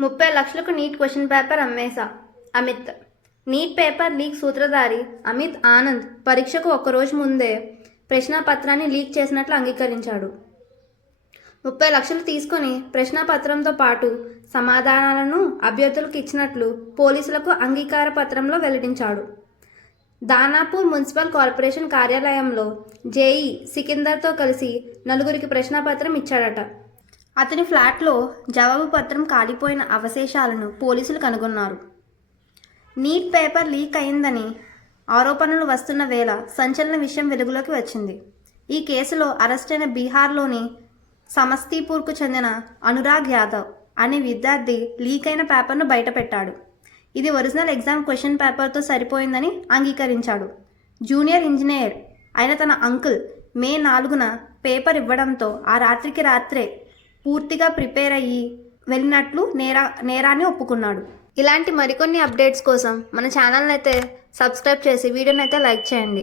ముప్పై లక్షలకు NEET question paper అమ్మేశా. అమిత్. నీట్ పేపర్ లీక్ సూత్రధారి అమిత్ ఆనంద్ పరీక్షకు ఒకరోజు ముందే ప్రశ్నాపత్రాన్ని లీక్ చేసినట్లు అంగీకరించాడు. ముప్పై లక్షలు తీసుకొని ప్రశ్నాపత్రంతో పాటు సమాధానాలను అభ్యర్థులకు ఇచ్చినట్లు పోలీసులకు అంగీకార పత్రంలో వెల్లడించాడు. దానాపూర్ మున్సిపల్ కార్పొరేషన్ కార్యాలయంలో జేఈ సికిందర్తో కలిసి నలుగురికి ప్రశ్నాపత్రం ఇచ్చాడట. అతని ఫ్లాట్లో జవాబు పత్రం కాలిపోయిన అవశేషాలను పోలీసులు కనుగొన్నారు. నీట్ పేపర్ లీక్ అయిందని ఆరోపణలు వస్తున్న వేళ సంచలన విషయం వెలుగులోకి వచ్చింది. ఈ కేసులో అరెస్టైన బీహార్లోని సమస్తీపూర్కు చెందిన అనురాగ్ యాదవ్ అనే విద్యార్థి లీక్ అయిన పేపర్ను బయటపెట్టాడు. ఇది ఒరిజినల్ ఎగ్జామ్ క్వశ్చన్ పేపర్తో సరిపోయిందని అంగీకరించాడు. జూనియర్ ఇంజనీర్ అయిన తన అంకుల్ మే నాలుగున పేపర్ ఇవ్వడంతో ఆ రాత్రికి రాత్రే పూర్తిగా ప్రిపేర్ అయ్యి వెళ్ళినట్లు నేరా నేరాన్ని ఒప్పుకున్నాడు. ఇలాంటి మరికొన్ని అప్డేట్స్ కోసం మన ఛానల్ని అయితే సబ్స్క్రైబ్ చేసి వీడియోని అయితే లైక్ చేయండి.